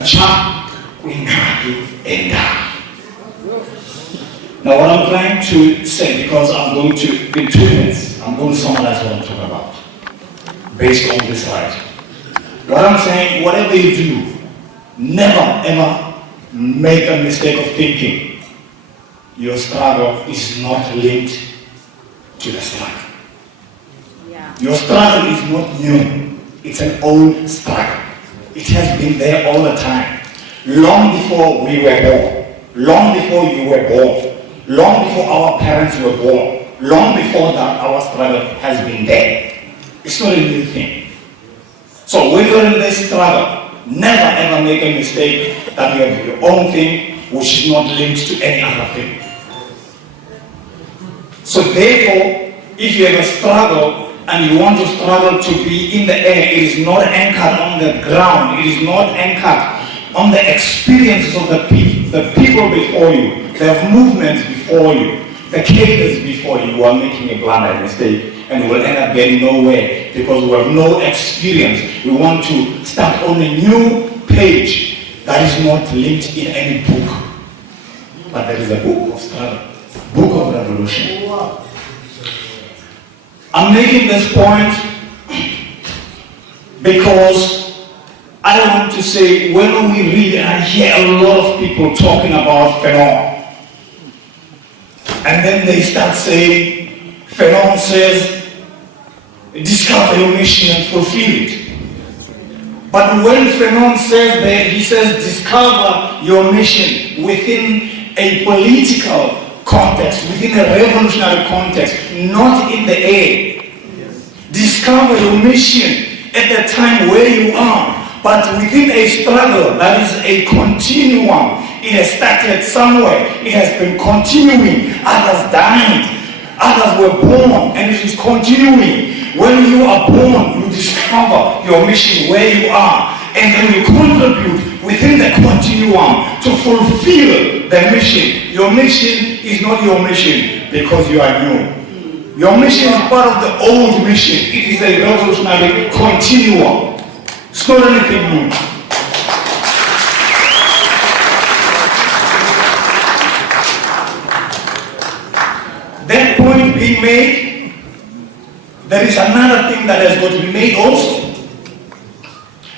Now what I'm trying to say, because I'm going to, in 2 minutes, I'm going to summarize what I'm talking about, based on this slide. What I'm saying, whatever you do, never ever make a mistake of thinking your struggle is not linked to the struggle. Yeah. Your struggle is not new, it's an old struggle. It has been there all the time. Long before we were born, long before you were born, long before our parents were born, long before that, our struggle has been there. It's not a new thing. So when you're in this struggle, never ever make a mistake that you have your own thing which is not linked to any other thing. So therefore, if you have a struggle and you want to struggle to be in the air, it is not anchored on the ground, it is not anchored on the experiences of the people before you, the movements before you, the cadence before you. You are making a blunder mistake and will end up getting nowhere because we have no experience. We want to start on a new page that is not linked in any book, but there is a book of struggle, book of revolution. I'm making this point because I want to say, when we read and I hear a lot of people talking about Fanon, and then they start saying, Fanon says, discover your mission and fulfill it. But when Fanon says that, he says, discover your mission within a political context, within a revolutionary context, not in the air. Discover your mission at the time where you are, but within a struggle that is a continuum. It has started somewhere, it has been continuing, others died, others were born, and it is continuing. When you are born, you discover your mission where you are, and then you contribute within the continuum to fulfill the mission. Your mission is not your mission because you are new. Your mission is part of the old mission. It is a revolutionary continuum. It's not anything new. That point being made, there is another thing that has got to be made also,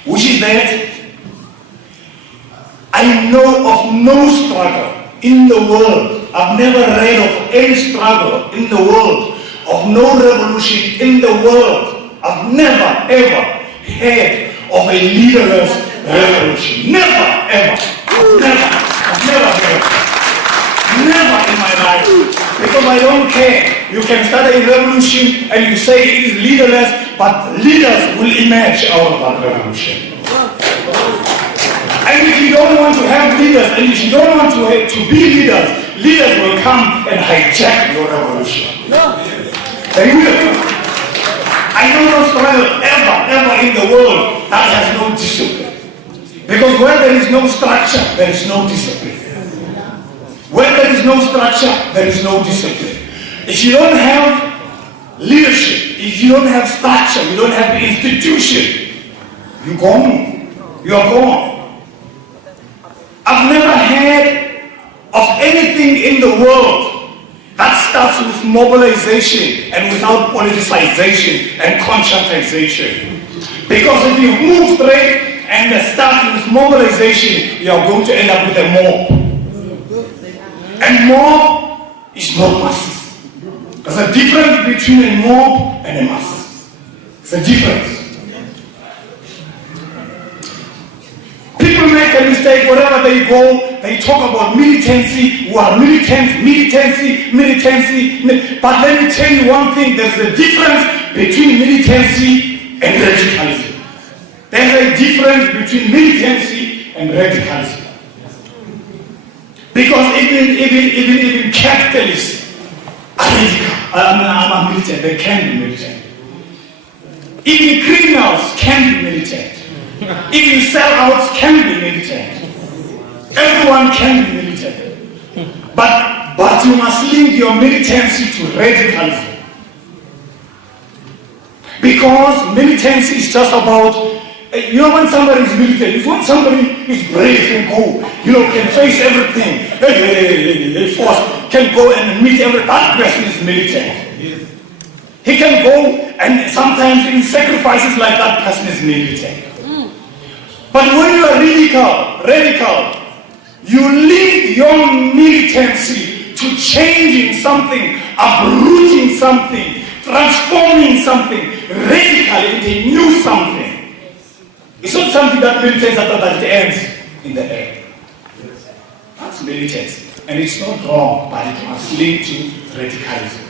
which is that I know of no struggle in the world. I've never read of any struggle in the world, of no revolution in the world. I've never ever heard of a leaderless revolution. Never ever. I've never heard. Never in my life. Because I don't care. You can start a revolution and you say it is leaderless, but leaders will emerge out of that revolution. And if you don't want to have leaders, and if you don't want to be leaders, leaders will come and hijack your revolution. They will. I know no struggle ever in the world that has no discipline. Because where there is no structure, there is no discipline. Where there is no structure, there is no discipline. If you don't have leadership, if you don't have structure, you don't have institution, you're gone. You are gone. I've never heard of anything in the world that starts with mobilization and without politicization and conscientization. Because if you move straight and start with mobilization, you are going to end up with a mob. And mob is not masses. There's a difference between a mob and a masses. It's a difference. People make a mistake wherever they go. They talk about militancy. We are militancy. But let me tell you one thing. There's a difference between militancy and radicalism. There's a difference between militancy and radicalism. Because even capitalists are radical. I'm a militant. They can be militant. Even criminals can be militant. Even sellouts can be militant. Everyone can be militant. But you must link your militancy to radicalism. Because militancy is just about You know, when somebody is militant, it's when somebody is brave and go, you know, can face everything, force, can go and meet everything. That person is militant. Yes. He can go, and sometimes in sacrifices like that person is militant. But when you are radical, you link your militancy to changing something, uprooting something, transforming something, radically into a new something. It's not something that militates after that it ends in the air. That's militants. And it's not wrong, but it must lead to radicalism.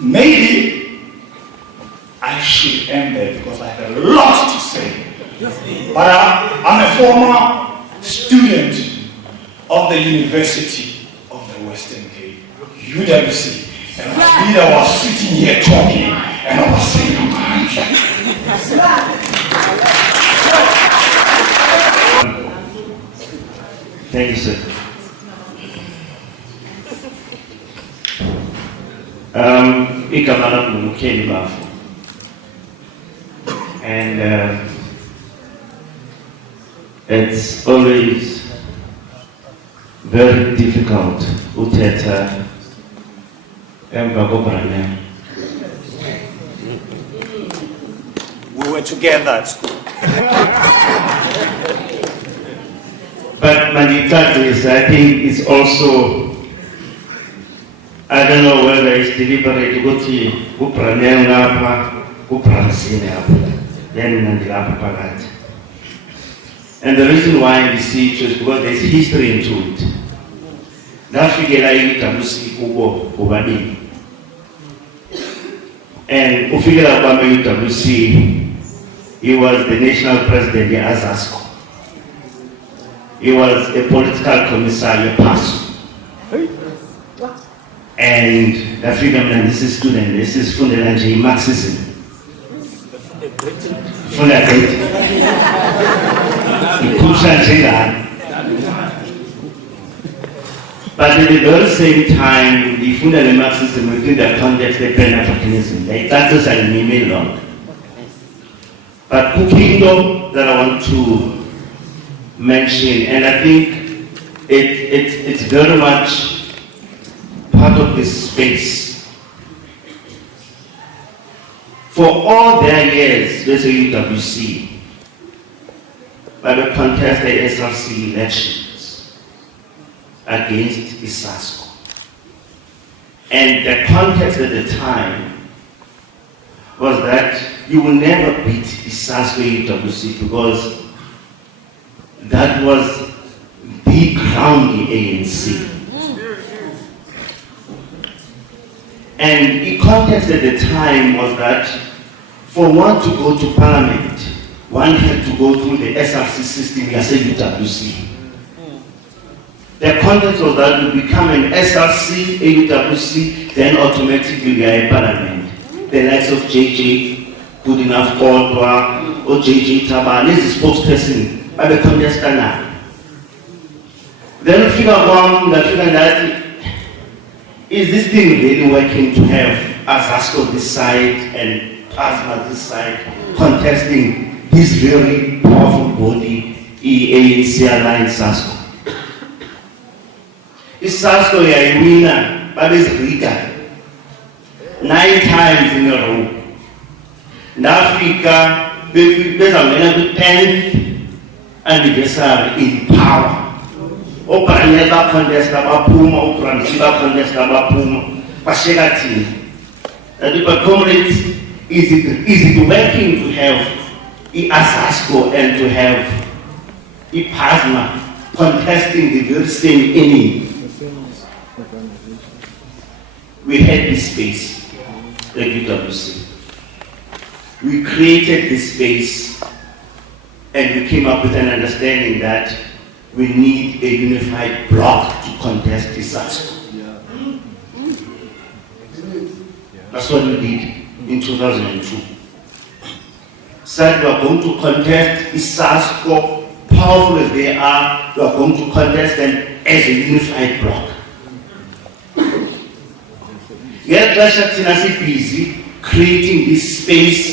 Maybe I should end there because I have a lot to say. But I'm a former student of the University of the Western Cape, UWC. And my leader was sitting here talking, and I was saying, thank you, sir. Igama lami nguMkeli Bafo. And it's always very difficult uthetha emva kobranya. we were together at school. But Manitatu is, I think, is also, I don't know whether it's deliberate to go to Uprane ngapha, Uprasine apha, then Nandilapa Pagat. And the reason why we see it is because there's history into it. Nafikela UWC kubo ubani. And ufikela kwamba UWC, he was the national president in Azasco. He was a political commissar, Paso. And African, this is student, this is fundamental Marxism. But at the very same time, the fundamental Marxism within the context of Pan-Africanism, like that is an email long. But Kukindo that I want to mention, and I think it's very much part of this space. For all their years, let's say UWC, by the contest the SRC elections against ISASCO. And the context at the time was that you will never beat ISASCO UWC because that was the ground ANC. And the context at the time was that for one to go to parliament, one had to go through the SRC system as a UWC. The context was that you become an SRC, a UWC, then automatically you are a parliament. The likes of JJ, Good Enough Kodwa, or JJ Taban, is a spokesperson by the contest now. Then figure one, the figure that is this thing really working to have Azasco this side and Plasma this side contesting this very powerful body, ANC Alliance SASCO. Is SASCO a winner, but is Rita 9 times in a row. In Africa, there's a 10th anniversary in power. Opranyeba contest abapuma, Opranziba contest abapuma, Pashegati. But comrades, is it working to have Azasco and to have Plasma contesting the very same enemy? We had this space, the UWC. We created this space and we came up with an understanding that we need a unified bloc to contest ISASCO. That's what we did in 2002. Said we are going to contest ISASCO, powerful as they are, we are going to contest them as a unified bloc. Yet Russia is busy creating this space,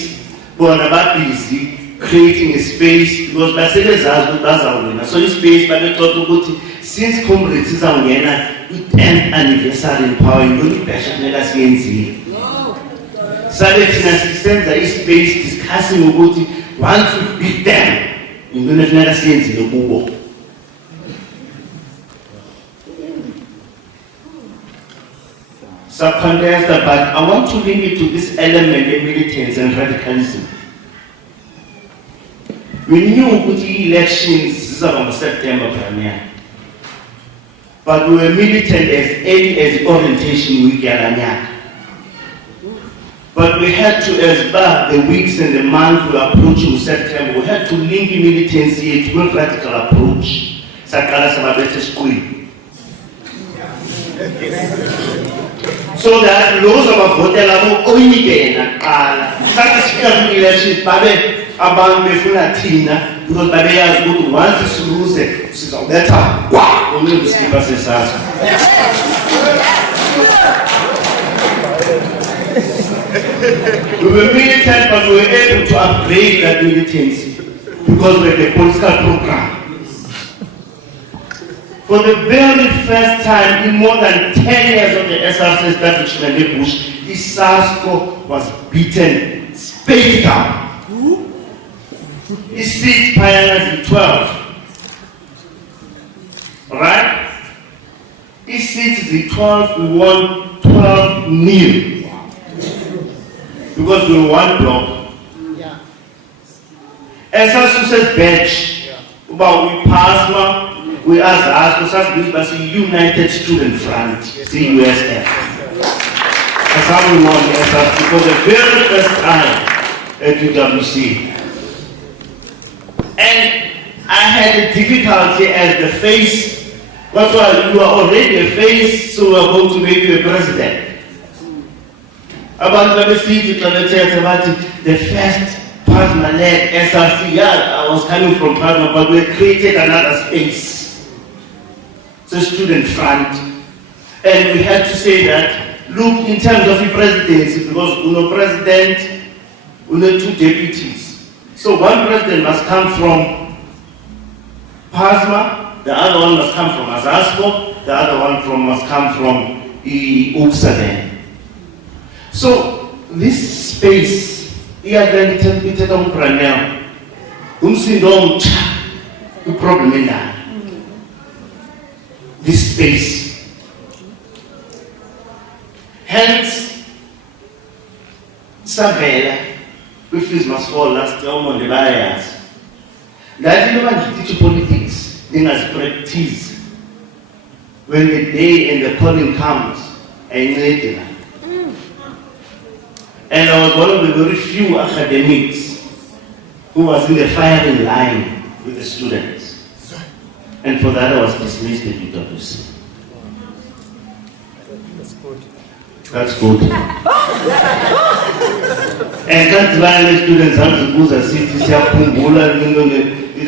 but about busy creating a space because so this space since comrades is our 10th anniversary in power, you don't be so that in space discussing about once we beat them, you don't have to contested, but I want to link it to this element of militants and radicalism. We knew the elections around September premier, but we were militant as early as the orientation week. But we had to, as bad the weeks and the months were approaching September, we had to link militancy to a radical approach. So that those of our voters only again satisfied leadership about Tina because Baby has good once to lose it. She's on that time. Wow! Only the skipper says we were militant, but we were able to upgrade that militancy because we had a political program. For the very first time in more than 10 years of the SRC establishment in Bush, the SASCO was beaten, spaced down. It seats pioneers in 12. Alright? It seats in 12, we won 12-0. Because we were one block. Yeah. SRC says bench. But we passed. We asked us to United Student Front, CUSF. That's how we won the SRC for the very first time at UWC. And I had a difficulty as the face. That's why you are already a face, so we are going to make you a president. About the first Padma-led SRC, I was coming from Padma, but we created another space. The student front, and we had to say that look in terms of the presidency because president, two deputies. So one president must come from PASMA, the other one must come from Azasco, the other one must come from Uksaden. So this space, the problem in that. This space. Hence, Savela, which is must fall last year on the bias. That you don't teach politics, then as practice. When the day and the calling comes, and I was one of the very few academics who was in the firing line with the students. And for that I was dismissed at UWC. That's good. That's good. And that's why the students have to go to city,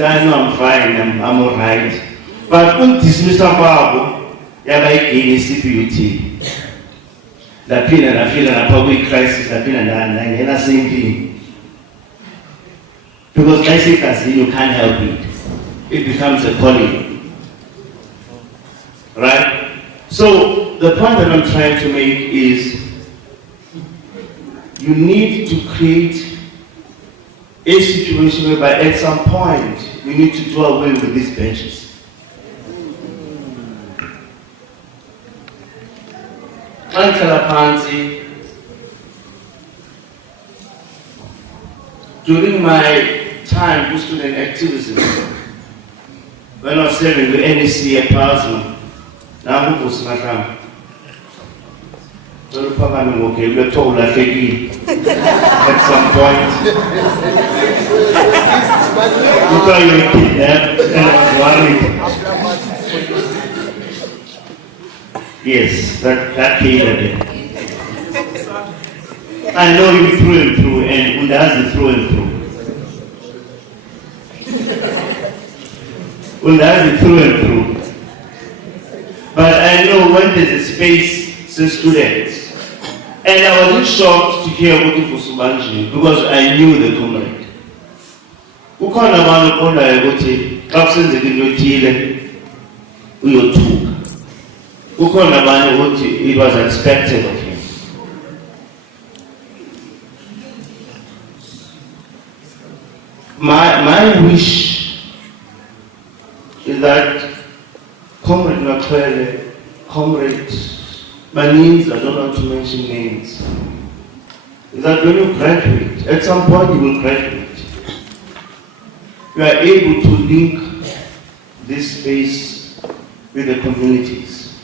I know I'm fine, I'm alright. But when dismiss about in CPUT, the pin and I feel a public crisis, the pin and the same thing. Because I say you can't help it. It becomes a calling. Right? So the point that I'm trying to make is you need to create a situation whereby at some point we need to do away with these benches. During my time to student activism, when I was serving the NEC at Plasma, now who was my time? So okay, we were told at some point. You thought you were kidnapped and I was worried. Yes, that hated it. I know you through and through, and Undazi through and through. Undazi through and through. But I know when there's a space for students, And I wasn't shocked to hear ukuthi Fusubanji because I knew the comrade. Kukhona abantu oqondayo ukuthi xa kusenzeka into ethile uyothuka. Kukhona abanye ukuthi it was expected of him. My wish is that Comrade Nakwele, Comrade Banins, I don't want to mention names, is that when you graduate, at some point you will graduate, you are able to link this space with the communities.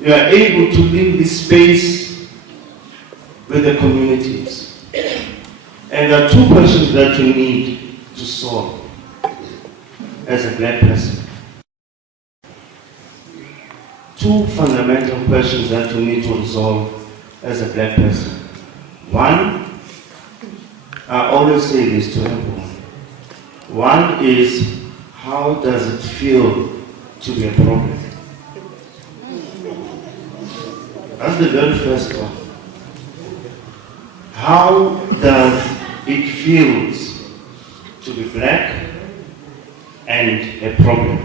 You are able to link this space with the communities. And there are two questions that you need to solve as a black person. Two fundamental questions that you need to resolve as a black person. One, I always say this to everyone. One is, how does it feel to be a problem? That's the very first one. How does it feel to be black and a problem?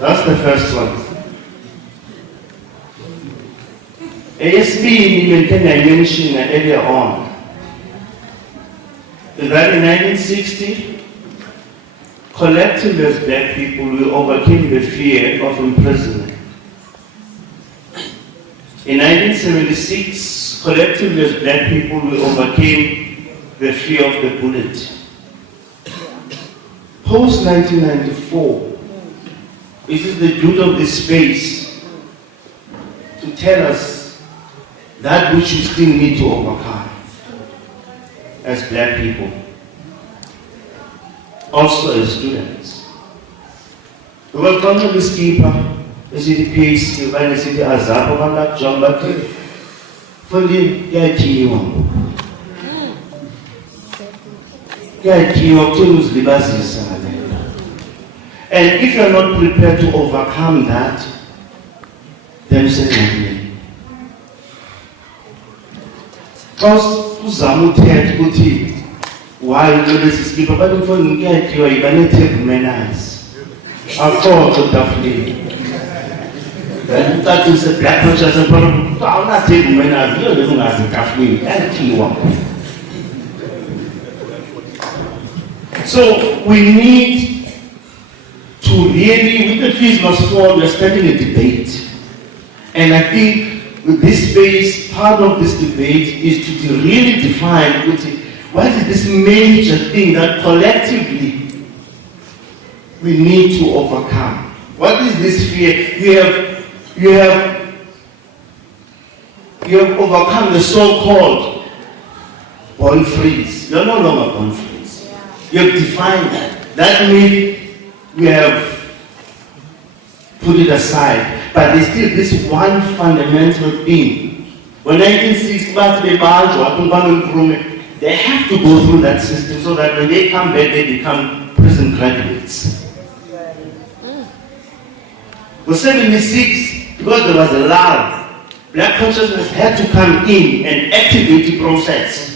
That's the first one. ASB I mentioned earlier on that in 1960, collectively as black people, we overcame the fear of imprisonment. In 1976, collectively as black people, we overcame the fear of the bullet. Post 1994, it is the duty of this space to tell us that which we still need to overcome as black people, also as students. Because Nelvis Qekema, as the PhD, when I see the Azapa, I'm not John, but for the and if you are not prepared to overcome that, then say nothing. Because uzama uthetha ukuthi why Nelvis Qekema but mfowethu ngiyathiwa yibanethe manners akho tafuleni then that is a black conscious and problem awunathi manners yiyo lezo ngazi tafuleni yathiwa. So we need to really, with the fees must fall, we are starting a debate, and I think with this space, part of this debate is to really define what is this major thing that collectively we need to overcome. What is this fear? You have overcome the so-called born freeze. You are no longer born freeze. You have defined that. That means we have put it aside. But there's still this one fundamental thing. When 1960, they have to go through that system so that when they come back, they become prison graduates. For 76, because there was a lull, black consciousness had to come in and activate the process.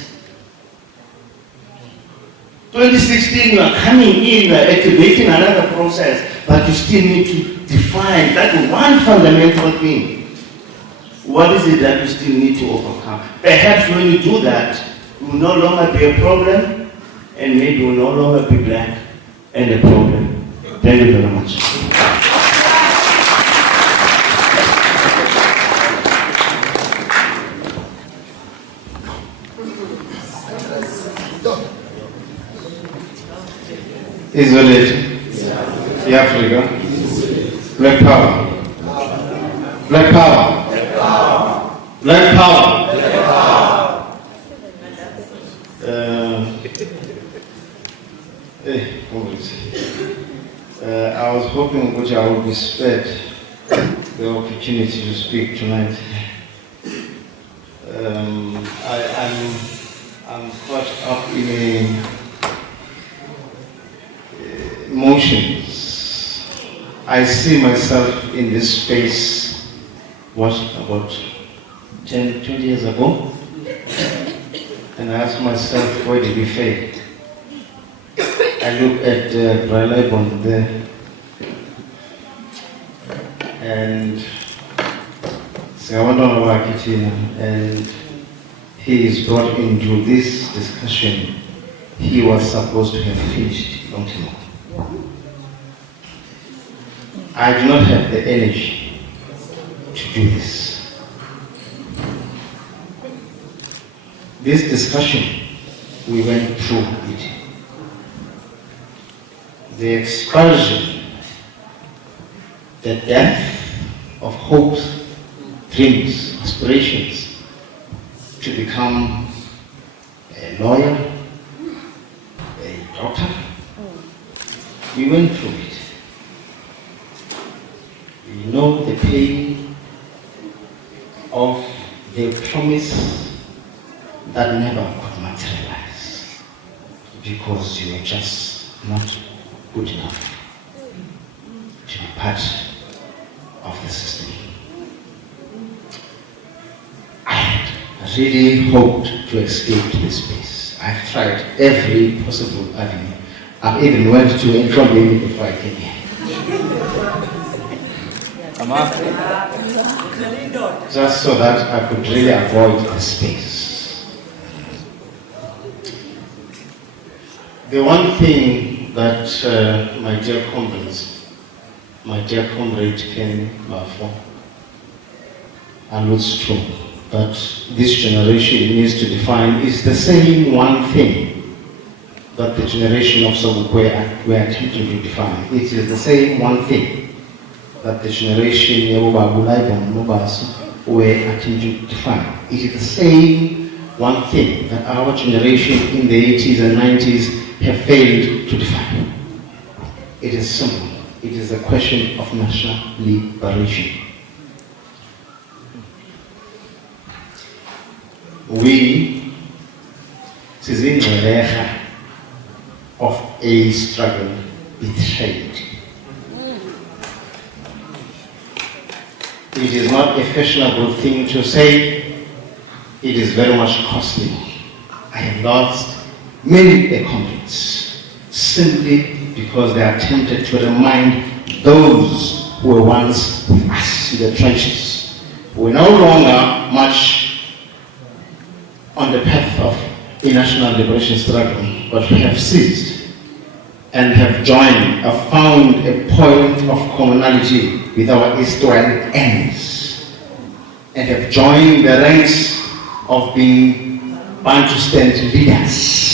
2016, you are coming in, activating another process, but you still need to define that one fundamental thing. What is it that you still need to overcome? Perhaps when you do that, you will no longer be a problem, and maybe you will no longer be black and a problem. Thank you very much. Isolation. Africa. Black power. Black power. Black power. I was hoping which I would be spared the opportunity to speak tonight. I'm caught up in emotions. I see myself in this space, about 10, 20 years ago, and I ask myself, where did we fail? I look at Brailebon there, and and he is brought into this discussion. He was supposed to have finished long time ago. I do not have the energy to do this. This discussion, we went through it. The expulsion, the death of hopes, dreams, aspirations to become a lawyer, a doctor. We went through it. We know the pain of the promise that never could materialize because you were just not good enough to be part of the system. I had really hoped to escape this space. I've tried every possible avenue. I even went to Intrombe before I came here. Just so that I could really avoid the space. The one thing that my dear comrade Ken Bafo alludes to, that this generation needs to define, is the same one thing that the generation of Sobukwe were attempting to define. It is the same one thing that the generation of Babu were attempting to define. It is the same one thing that our generation in the 80s and 90s have failed to define. It is simple. It is a question of national liberation. We, Sizin of a struggle with trade. It is not a fashionable thing to say. It is very much costly. I have lost many comrades simply because they are tempted to remind those who were once with us in the trenches. We're no longer much on the path of a national liberation struggle, but we have seized and have joined, have found a point of commonality with our historic enemies, and have joined the ranks of being Bantustan leaders.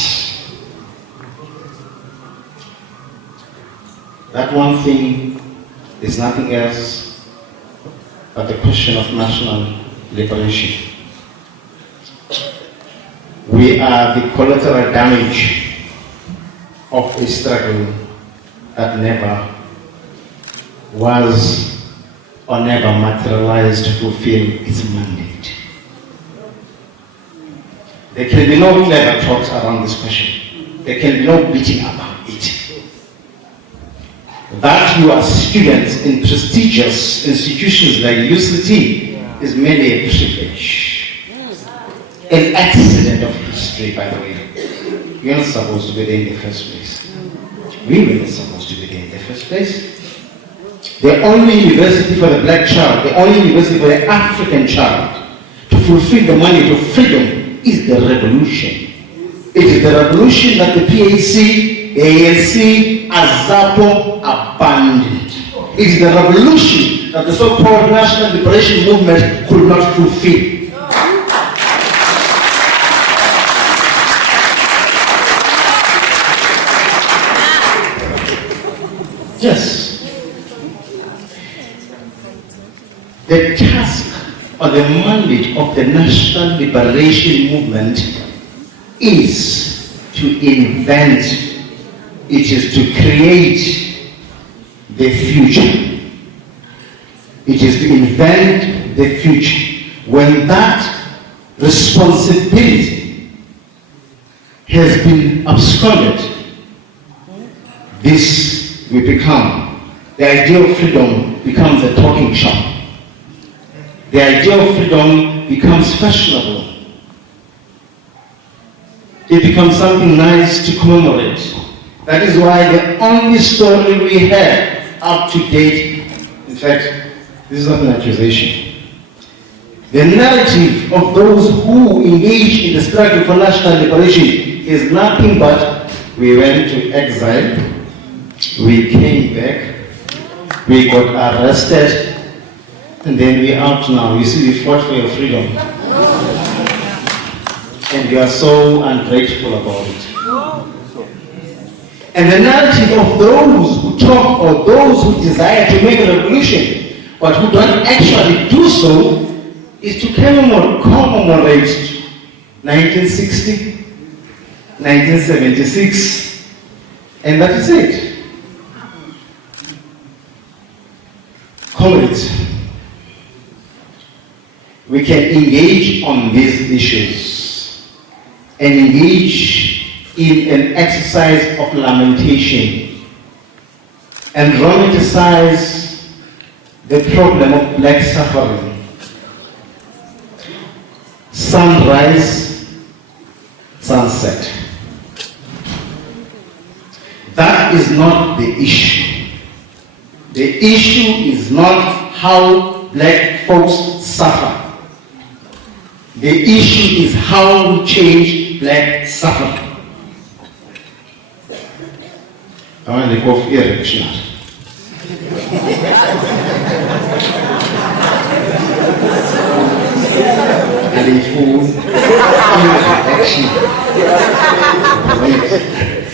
That one thing is nothing else but the question of national liberation. We are the collateral damage of a struggle that never was or never materialized to fulfill its mandate. There can be no clever talks around this question. There can be no beating about it. That you are students in prestigious institutions like UCT is merely a privilege. An accident of history, by the way. You're not supposed to be there in the first place. We were not supposed to be there in the first place. The only university for the black child, the only university for the African child to fulfill the mandate of freedom is the revolution. It is the revolution that the PAC, the ANC, AZAPO abandoned. It is the revolution that the so-called National Liberation Movement could not fulfill. Yes. The task or the mandate of the National Liberation Movement is to invent, it is to create the future. It is to invent the future. When that responsibility has been absconded, this we become, the idea of freedom becomes a talking shop. The idea of freedom becomes fashionable. It becomes something nice to commemorate. That is why the only story we have up to date, in fact, this is not an accusation. The narrative of those who engage in the struggle for national liberation is nothing but we went to exile, we came back, we got arrested, and then we're out now. You see, we fought for your freedom. And you are so ungrateful about it. And the narrative of those who talk or those who desire to make a revolution, but who don't actually do so, is to commemorate 1960, 1976, and that is it. Comrades, we can engage on these issues and engage in an exercise of lamentation and romanticize the problem of black suffering. Sunrise, sunset. That is not the issue. The issue is not how black folks suffer. The issue is how we change black suffering. I want to go for Hyrje. And if you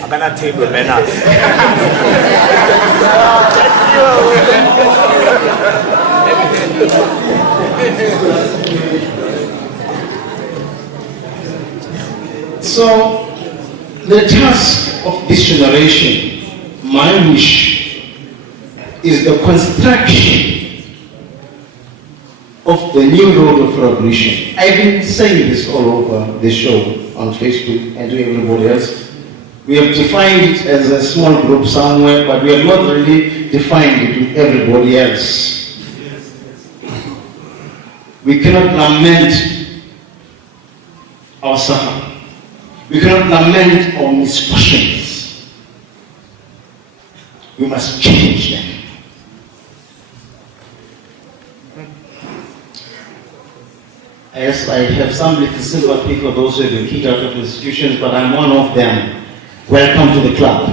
I'm gonna take the manners. So, the task of this generation, my wish, is the construction of the new road of revolution. I've been saying this all over the show, on Facebook and to everybody else. We have defined it as a small group somewhere, but we have not really defined it with everybody else. We cannot lament our suffering. We cannot lament our misfortunes. We must change them. Yes, I have some little sympathy for those who have been kicked out of institutions, but I'm one of them. Welcome to the club.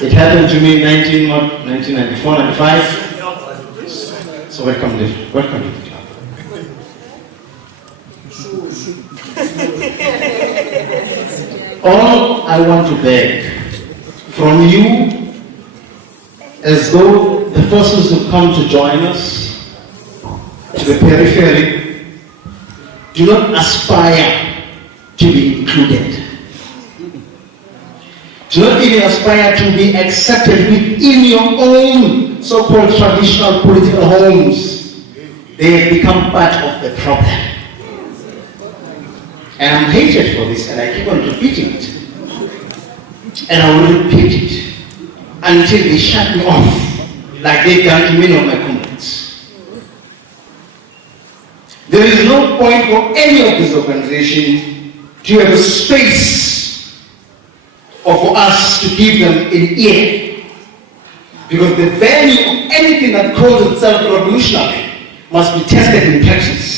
It happened to me in 1994, 95. So welcome to the club. All I want to beg from you, as though the persons who come to join us to the periphery, do not aspire to be included. Do not even aspire to be accepted within your own so-called traditional political homes. They have become part of the problem. And I'm hated for this, and I keep on repeating it. And I will repeat it until they shut me off, like they've done to many of my comrades. There is no point for any of these organizations to have a space or for us to give them an ear. Because the value of anything that calls itself revolutionary must be tested in practice.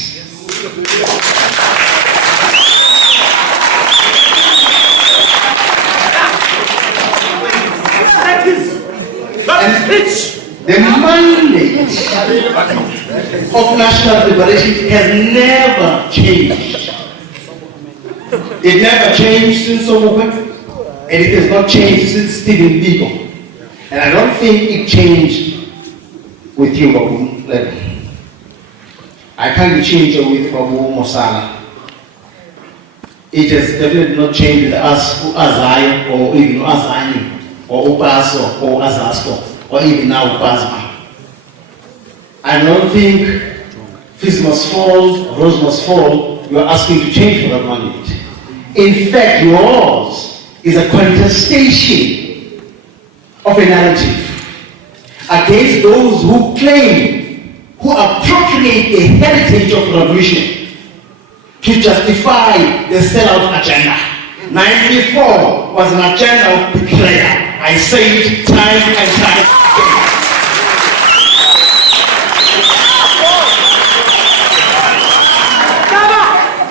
And the mandate of national liberation has never changed. It never changed since Sobukwe, and it has not changed since Mzi Sibeko. And I don't think it changed with you, Babu. I can't change it with Babu Mosala. It has definitely not changed with us, Azayo, or even Azani, or Upaso, or Azasko, or even now Upazma. I don't think Fizz must fall, Rose must fall. You are asking to change for that mandate. In fact, yours is a contestation of a narrative against those who claim, who appropriate the heritage of revolution to justify the sellout agenda. 94 was an agenda of betrayal. I say it time and time again.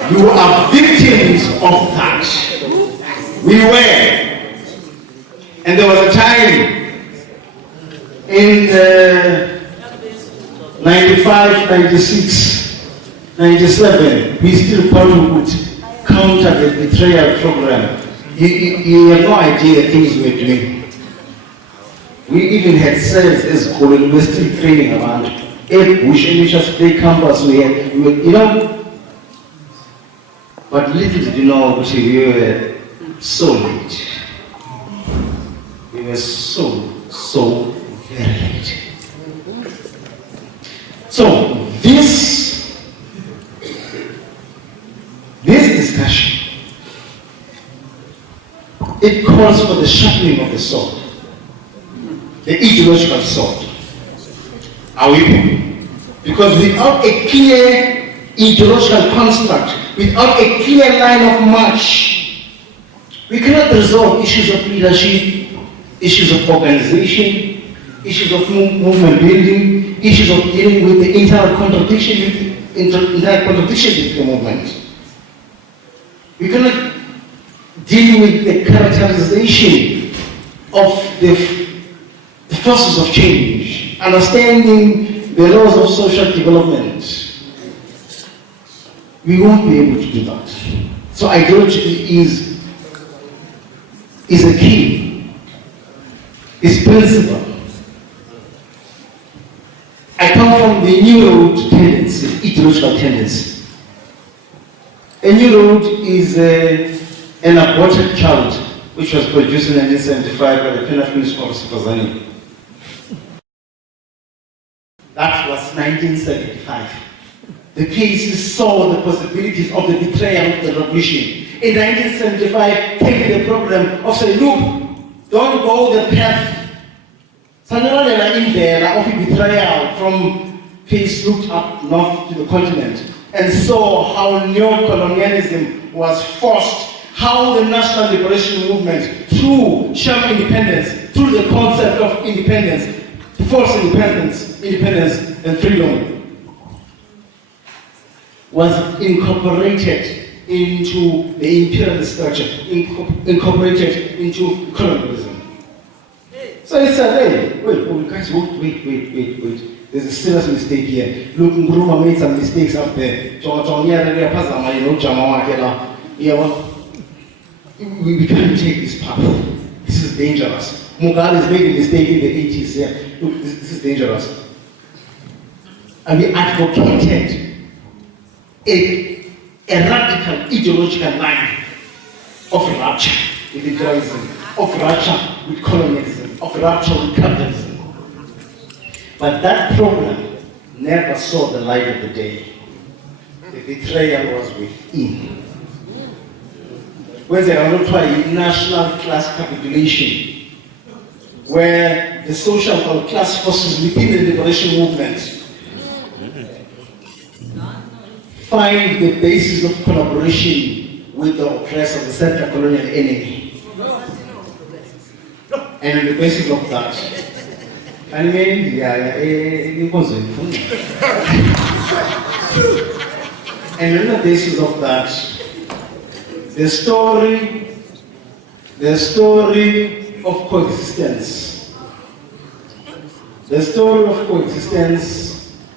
You are victims of that. We were. And there was a time in 95, 96, 97, we still thought we would counter the betrayal program. You have no idea the things we were doing. We even had cells as school, we were still training around. A bush and just play campus, we were, you know. But little did you know, we were so late. We were so very late. So this discussion, it calls for the sharpening of the sword, the ideological sword. Are we? Because without a clear ideological construct, without a clear line of march, we cannot resolve issues of leadership, issues of organization, issues of movement building, issues of dealing with the internal contradictions with the movement. We cannot deal with the characterization of the forces of change, understanding the laws of social development. We won't be able to do that. So ideology is a key, is principle. I come from the New Road tendency, ideological tendency. A New Road is an aborted child which was produced in 1975 by the Pan-Africanist of Sipazani. That was 1975. The cases saw the possibilities of the betrayal of the revolution. In 1975 came the problem of saying, look, don't go the path. Sandalela in there of betrayal from peace looked up north to the continent and saw how neo-colonialism was forced, how the national liberation movement, through sharp independence, through the concept of independence, forced independence and freedom, was incorporated into the imperialist structure, incorporated into colonialism. So he said, hey, wait, guys, wait. There's a serious mistake here. Look, Nkrumah made some mistakes up there. We can't take this path. This is dangerous. Mugabe has made a mistake in the 80s here. Look, this is dangerous. And we advocated a radical ideological line of rupture with imperialism, of rupture with colonialism, of rupture with capitalism. But that program never saw the light of the day. The betrayal was within. When there are not a national class capitulation, where the social or class forces within the liberation movement find the basis of collaboration with the oppressor, the settler colonial enemy. And on the basis of that, and on the basis of that, the story of coexistence,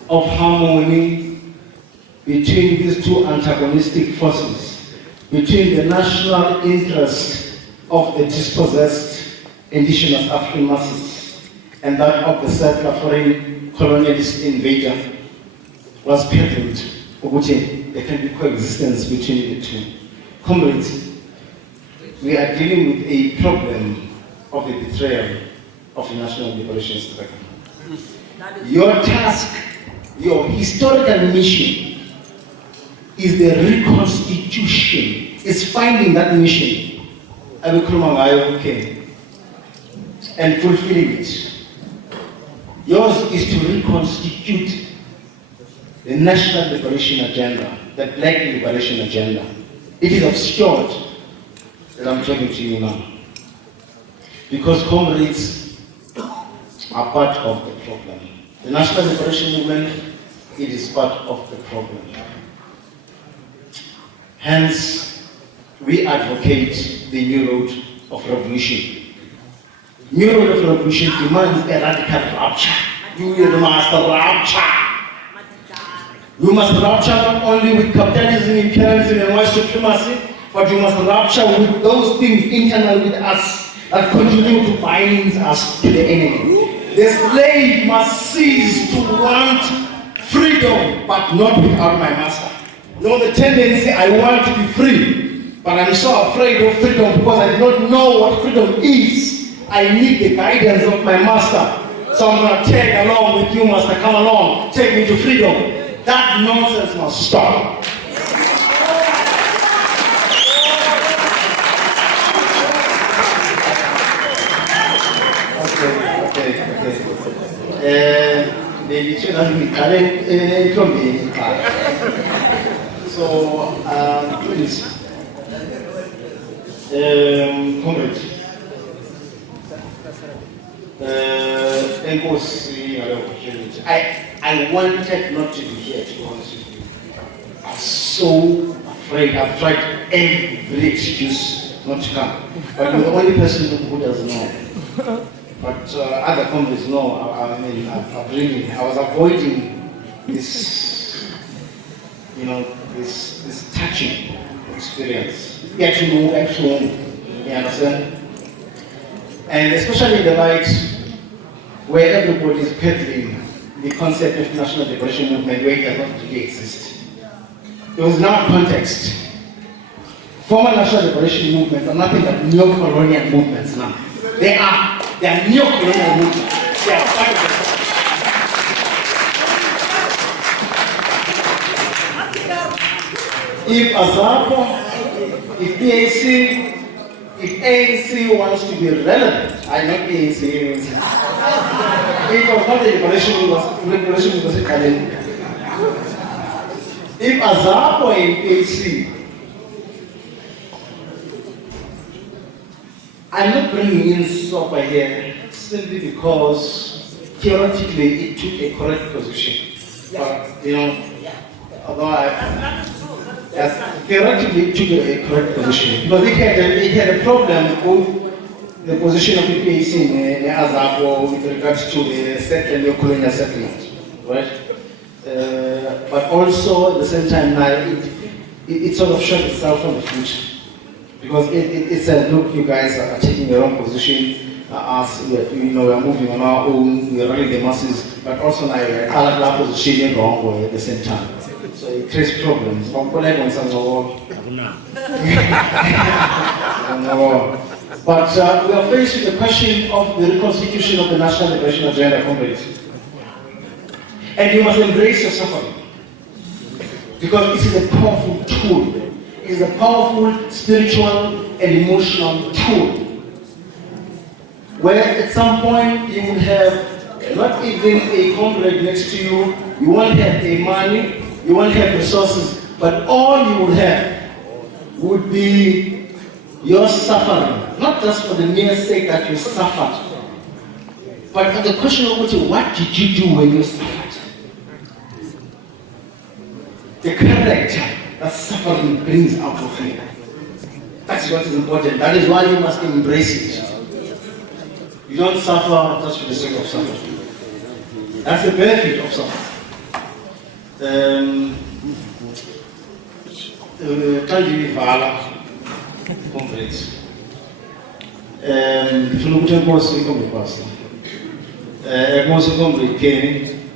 of harmony between these two antagonistic forces, between the national interest of the dispossessed indigenous African masses and that of the settler foreign colonialist invader, was peddled. There can be coexistence between the two. Comrades, we are dealing with a problem of the betrayal of the national liberation struggle. Your task, your historical mission, is the reconstitution, is finding that mission. And and fulfilling it. Yours is to reconstitute the national liberation agenda, the black liberation agenda. It is obscured that I'm talking to you now. Because comrades are part of the problem. The national liberation movement, it is part of the problem. Hence, we advocate the new road of revolution. New road of revolution demands a radical rupture. You must rupture. You must rupture not only with capitalism, imperialism, and white supremacy, but you must rupture with those things internal with us that continue to bind us to the enemy. The slave must cease to want freedom, but not without my master. You know the tendency, I want to be free, but I'm so afraid of freedom because I do not know what freedom is. I need the guidance of my master. So I'm going to tag along with you, master. Come along, take me to freedom. That nonsense must stop. So, please, comrade, I wanted not to be here, to be honest with you. I'm so afraid. I've tried every excuse not to come. But you're the only person who doesn't know. But other comrades know. I was avoiding this, this touching experience. Get to know everyone. You understand? And especially in the light where everybody is peddling the concept of national liberation movement where it does not really exist. There was now context. Former national liberation movements are nothing but neo-colonial movements now. They are neo-colonial movements. They are part of the If ASAPO, if PAC, if ANC wants to be relevant, I know ANC. It was not the liberation was a calendar. If ASAPO and PAC, I'm not bringing in Sopa here simply because theoretically it took a correct position. But although theoretically it took a correct position. Because it had a problem with the position of the PAC in ASAPO with regards to the settlement, colonial settlement, right? But also at the same time now it sort of shot itself on the foot. Because it said, look, you guys are taking the wrong position. Us, we are moving on our own. We are running the masses, but also now we are positioning wrong way at the same time. So it creates problems. But we are faced with the question of the reconstitution of the national liberation agenda, comrades. And you must embrace your suffering, because it is a powerful tool. It is a powerful spiritual and emotional tool, where at some point you will have not even a comrade next to you, you won't have the money, you won't have resources, but all you will have would be your suffering, not just for the mere sake that you suffered, but for the question of what did you do when you suffered? The character that suffering brings out of you. That's what is important. That is why you must embrace it. You don't suffer just for the sake of suffering. That's the benefit of suffering. Comrades.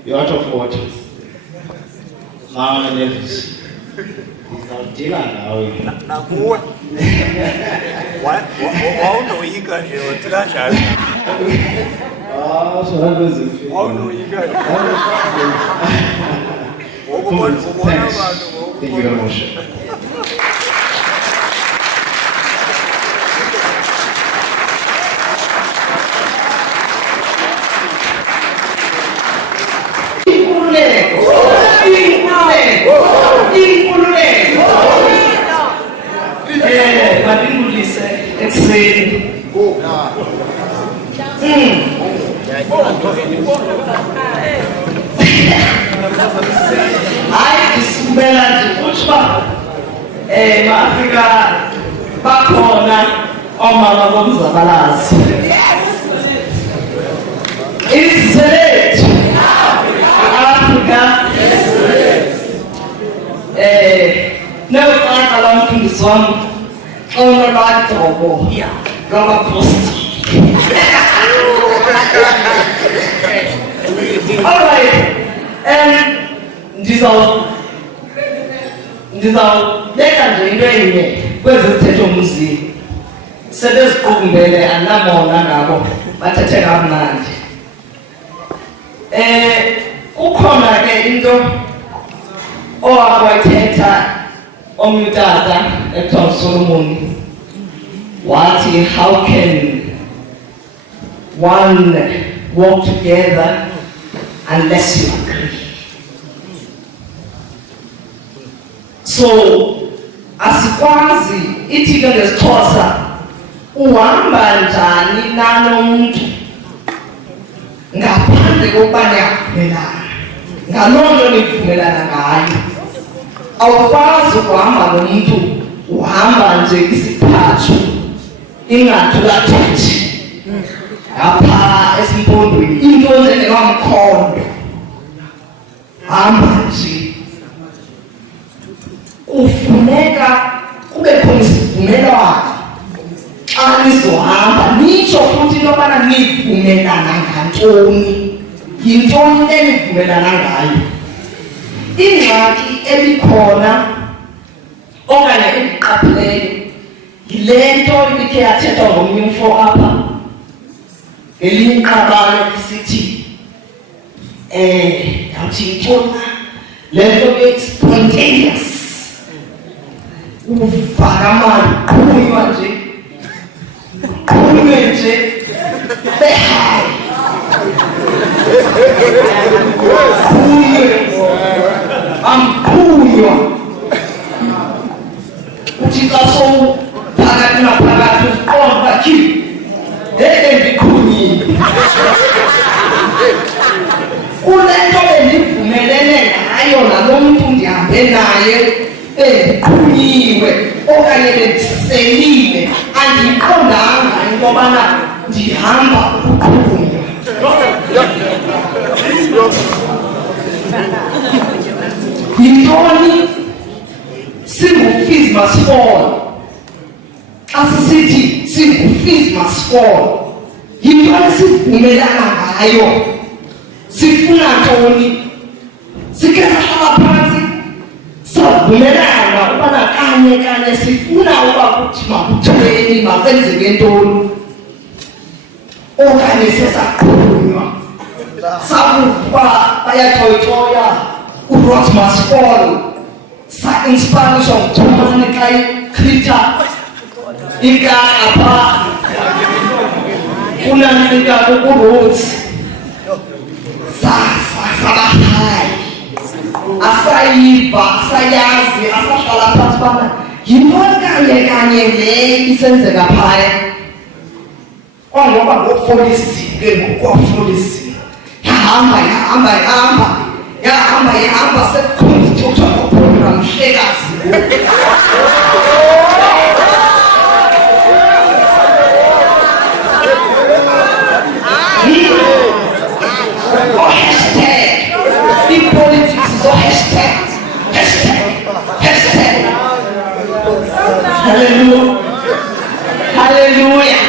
You're out of water. Now Nelvis. Nakuwe. Wawunoyika nje utilashaya. Wawunoyika. Thank you very much. Africa bakhona omama bomzabalazi. It's late. Africa. No, I don't think this one. Oh, no, that's all. Yeah. Rubber post. All right. Ndizawubeka nje into enye kwezithetho Mzi sebezigumbele anamona ngabo bathethe kamnandi. Kukhona ke into owakuyithetha omnye utata ekuthiwa Solomon wathi, how can one walk together unless you agree? So asikwazi ithi ke ngesixhosa uhamba njani nanomuntu ngaphandle kokuba niyavumelana ngaloo nto nivumelana ngayo. Awukwazi ukuhamba nomuntu uhamba nje isiphathu ingathulathethi apha esimpondweni into njengekamkhondo hamba nje. Kufuneka kube khona isivumelwano xa nizohamba nitsho futhi into yobana nivumelana ngantoni, yintoni enivumelana ngayo. Ingxaki ebikhona okanye endiqaphileyo yile nto ibikhe yathethwa ngomnye umfo apha ngelinye iqabane lisithi yawuthi yintoni le nto be-spontaneous. Uvakamani uqhunywa nje uqhunywe nje behayi amqhunywa uthi xa sowuphakathi naphakathi uziqonda uba khi ngeke ndiqhunyile kule nto bendivumelene ngayo nalo mntu ndihambe naye bendiqhunyiwe okanye bendiselile andiqondanga into yobana ndihamba ukuqhunywa. Yintoni singu-fees must fall? Xa sisithi singu-fees must fall, yintoni sivumelana ngayo? Sifuna ntoni? Sikhe sahlala phantsi savumelana ubana kanye sifuna uba kuthi makutheni makwenzeke ntoni, okanye sesaqhunywa sakuva bayathoyithoya urot must fall sa-inspanisha nguthumane xa ikrita ikaka phaa kunantsika kukuroots sabahayi asayiva asayazi asahlala phantsi bana yintoni kanye le isenzeka phaya kwangoba ngofolisi ke ngokwafolisi yahamba sekukhonzithothwa ngoprogram mhlekazi politics is a hashtag. Hallelujah. Hallelujah.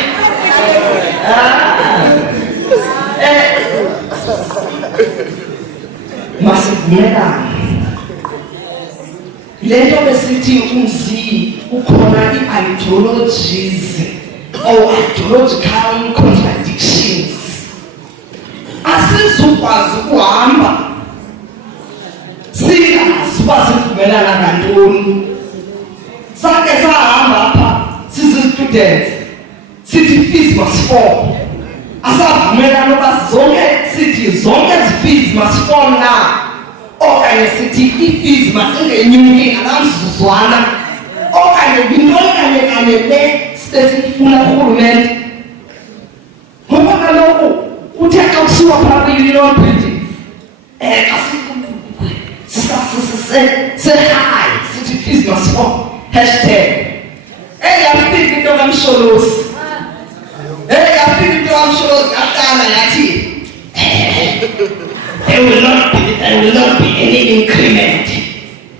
Masivumelana. Le nto besithi Mzi ukhona i-ideologies or ideological contradictions. Asizukwazi ukuhamba singazi uba sivumelana ngantoni. Sake sahamba apha sizi-students sithi fees must fall, asavumelana uba sithi zonke zi-fees must fall na, okanye sithi i-fees masingenyuki ngalamzuzwana, okanye bintoni kanye le sibesifuna urhulumente. Ngoba kaloku uthe xa kusiwa phaa kwi-union building xa sehayi sithi fees must fall, Hashtag. Hey, I'm thinking of Sholos. Hey, I'm thinking of Sholos. There will not be any increment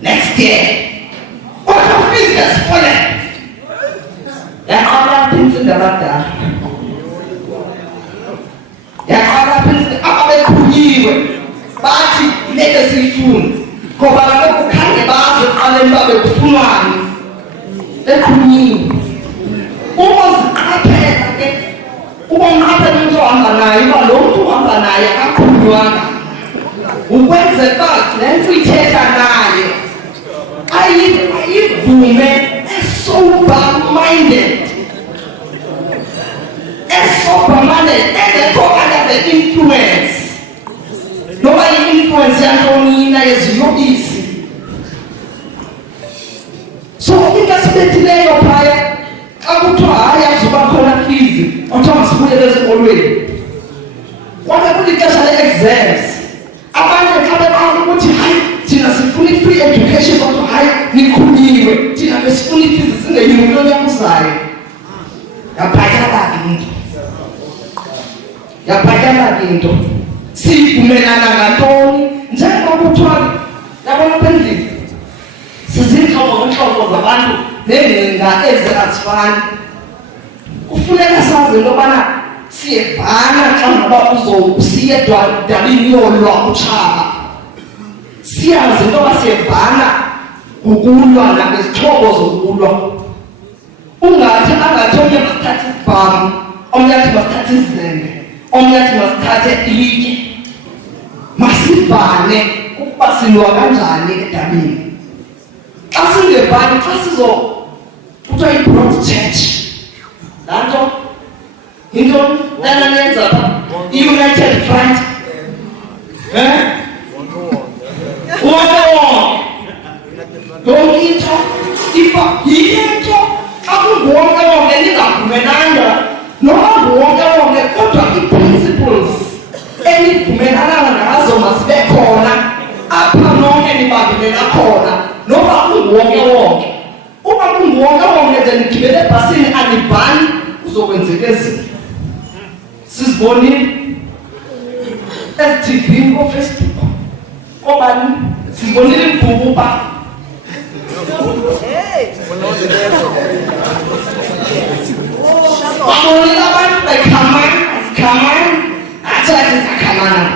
next year. What of business for them? There are other things in the matter. There are other things in the matter. But let us see food. Kobala kukane bazo alemba befumani. Ekuni. Umazikhaphela ke. Ubonqaphela into ohamba nayo, uba lo mntu uhamba naye akakhulywanga. Ukwenze ba lento ithetha naye. Ayivume sober-minded. Sober-minded engekho under the influence. Noba i-influence yantoni na yeziyobisi. So into esibethileyo phaya xa kuthiwa hayi azuba khona fizi othiwa masibuyele ezikolweni. Kwabe kulixesha le-exams. Abantu xa bebona ukuthi hayi thina sifuna i-free education kodwa hayi nikhulyiwe thina besifuna ifizi singenyuki lonyakuzayo. Yaphatyana into. Sivumelana ngantoni njengoba kuthiwa yabona apha endlini siziintlobo zabantu neengcinga ezingazifani. Kufuneka sazi into yobana siyevana xa ngoba usiye edabini yolwa utshaba. Siyazi into yoba siyevana ngokulwa nangezixhobo zokulwa. Angathi omnye masithathe isibhamu, omnye athi masithathe izembe, omnye athi masithathe ilitye. Masivane ukuba silwa kanjani edabini. Xa singevani, xa kuthiwa i-broad church, laa nto into lana niyenza pha i-United Front. Yonke into yinto xa kunguwonke-wonke ningavumelanga noba nguwonke-wonke kodwa ii-principles enivumelana ngazo masibe khona apha nonke nibambelela khona noba kunguwonke-wonke. Uba kunguwonke-wonke then nigibele ebhasini anibhani kuzokwenzeka ezinto. Sizibonile ezi-TV koFacebook kobani sizibonile imvubu pha. Babonile abantu bekhamani athi zakhamana.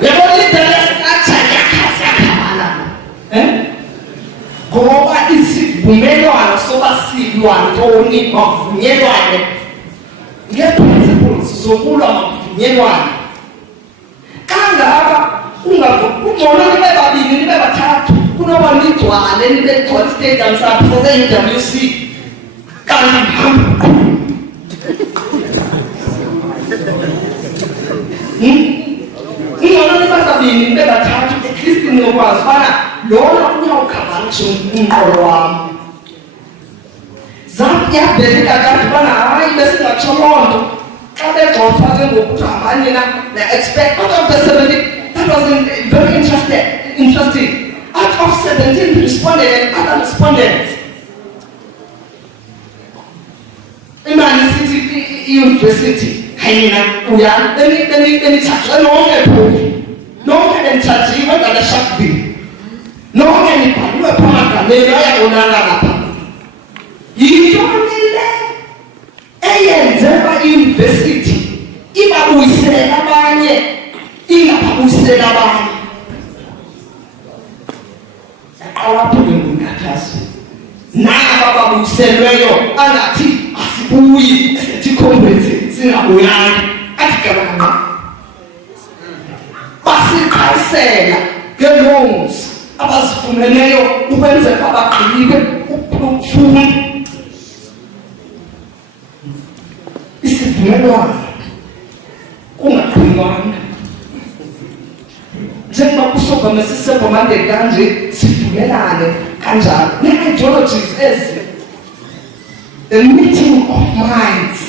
Uyabona idala athi yakhamana. Ngoba isivumelwano soba silwa ntoni mavunyelwane ngee-principles zokulwa mavunyelwane. Kangaka kungcono nibe babini nibe bathathu kunoba nigcwale nibe gcwale stadium sapho se-UWC kanti ingcono nibe babini nibe bathathu at least niyokwazi ubana lona uyawukhavalisha umqolo wam. Yavele kakade ubana hayi besingatsho loo nto xa begxotha ke ngokuthi hambani na expect out of the 70. That was very interesting. Out of 17 responded and other respondents. Imani City University, Haina, Uyan, then charge, no one approved. No one can charge you what the shock be. No one can pay you a pamaka, never a Unana. You don't University. If we say Labanye. Ingaphabusela abantu awaphuke ngokhathasi naba babuselweyo angathi asibuyi sithi conference singabuyanga athi kabanga basiqalisela ngeloans abazifumeneyo ukwenzeka abagqilibe ukufunda isivumelwano kungaqhilwanga. Njengoba kusoba mesiseko manje kanje sivumelane kanjalo nee-ideologies ezi, the meeting of minds.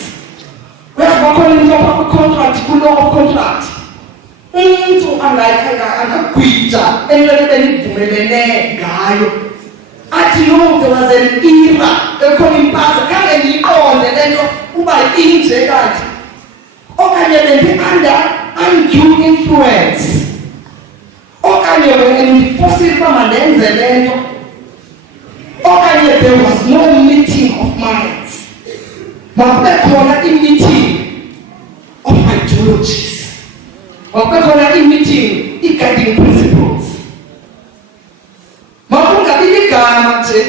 Kuyazibakhona into apha kwi-contract, kwi-law of contract. Umntu angagwija entweni benivumelene ngayo athi no, there was an era ekhona impasa khange ngiyiqonde lento uba inje kanti okanye bendi-under undue influence okanye bendiforcile uba mandenze lento okanye there was no meeting of minds makube khona i-meeting of ideologies makube khona i-meeting i-guiding principles makungabi ligama nje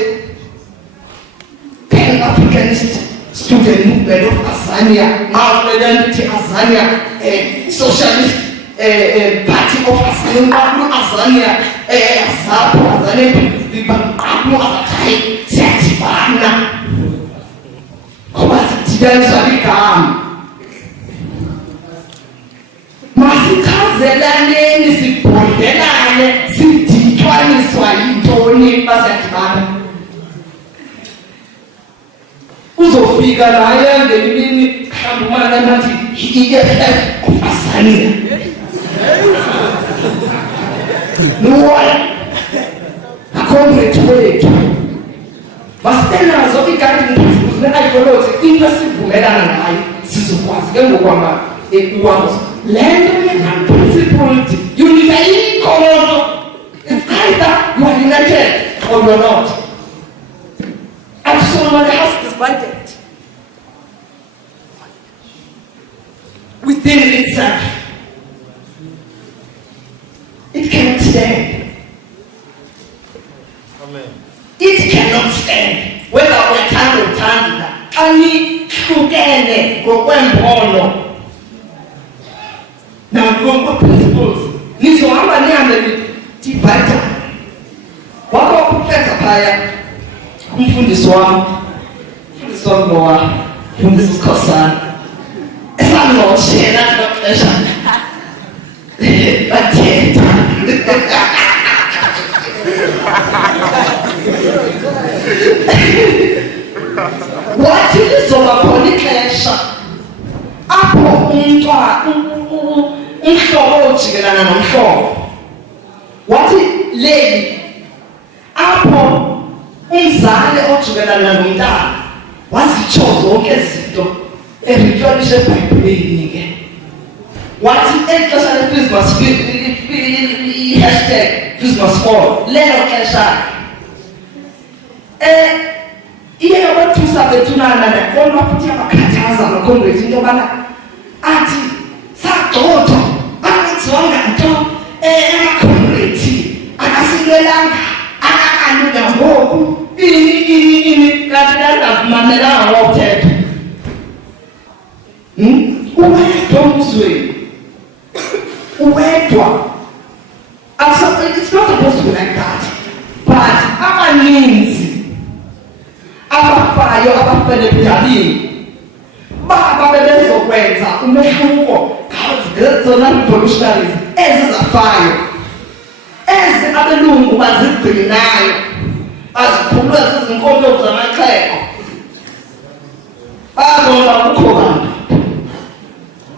Pan-Africanist student movement of Azania, identity Azania, socialist party of Azania, Azapo, Azania, Sativana. Masikazelane sibondelane sidithwaniswa yintoni basadibana uzofika naye ngemini mhlawumbe umana nathi i-EFF of Azania no acomrade wethu masitenazo i-guiding principles ne-ideology into esivumelana nayo sizokwazi ke ngokwama ekuwazi le nto ye-unprincipled unity kholoto. It's either you are united or you are not. And so when the house is divided within itself, it cannot stand. Amen. It cannot stand. Whether we're trying to turn it, ani hlukene ngokwembono. Now ngokwe principles nizohamba nihambe divide. Wako kuphetha phaya umfundisi wami Noah, umfundisi uSikhosana esanoshela ngoxesha bathetha wathi lizoba khona ixesha apho umhlobo ojikelana nomhlobo wathi leli apho umzali ojikelana nomntana wazitsho zonke izinto erifyonishe eBhayibhelini ke wathi exesha leChristmas #Christmas4 lelo xesha iye yabathusa bethunana nekolwa futhi abakhathaza amakhongrethi into yobana athi sagxotha angenziwanga nto amakhongrethi akasilwelanga akakalunga ngoku ini kanti nangakumamelanga wothetha uwedwa umzweni uwedwa. It's not supposed to be like that, but abaninzi abafayo abafele ebudaleni baba bebezokwenza umehluko zona revolutionaries ezizafayo ezi abelungu bazigcinayo bazikhulula zizinkomo zamaxhego babona kukho bantu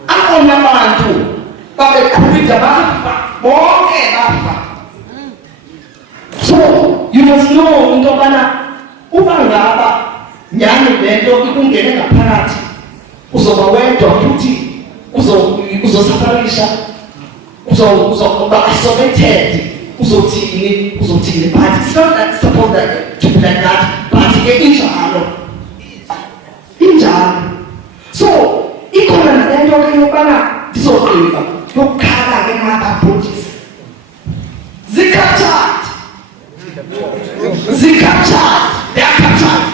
abona abantu babekhulida bafa bonke bafa. So you must know into yobana uba ngaba nyani lento ikungene ngaphakathi uzoba wedwa futhi uzosafarisha uzoba isolated uzothini but it's not that supposed to be like that but ke injalo so ikhona nalento ke yobana ndizogqiba yokukhala ke ngababhotisi zikhathat they are captured.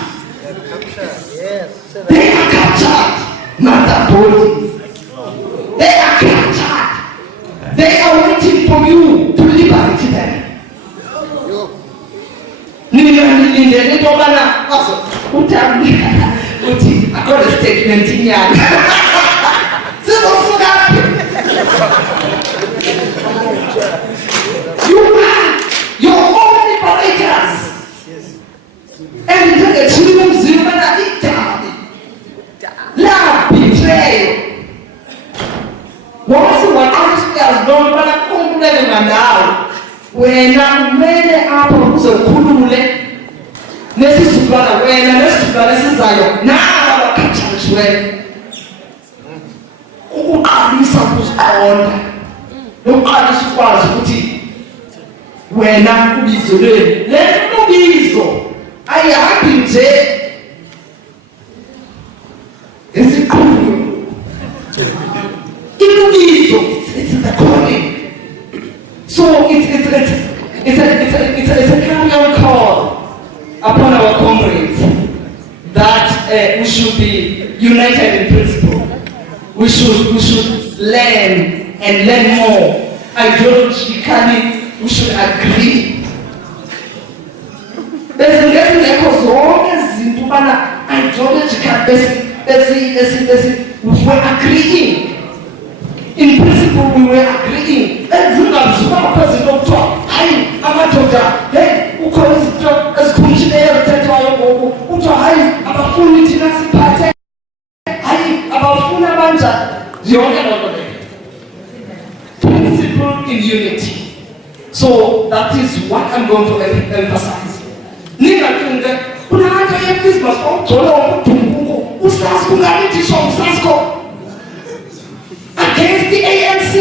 They are captured, not the bodies. They are captured. They are waiting for you to liberate them. Nilinde nitobana also uthi akho statement inyanga. Sizosuka. You are your own liberators. And the children of Zimana la betrayal. Once what else has done, but I couldn't let him down. When I made it up, who's a kulule, Nesizukulwana wena nesizukulwana esizayo naba bakhatshalishiweyo. Ukuqalisa ukuziqonda nokuqalisa ukwazi ukuthi wena ubizelweni le ubizo ayihambi nje esiqhunywe. Ilubizo, it's the calling. So it's a carry-on call upon our comrades that we should be united in principle. We should learn and learn more. Ideologically, we should agree. Ideologically, we were agreeing. In principle, we were agreeing. Principle in unity. So that is what I'm going to emphasize. Against the ANC.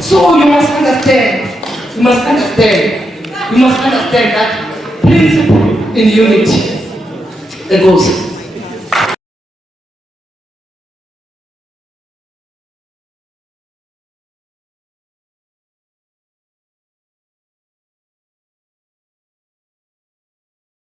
So you must understand that principle in unity. It goes.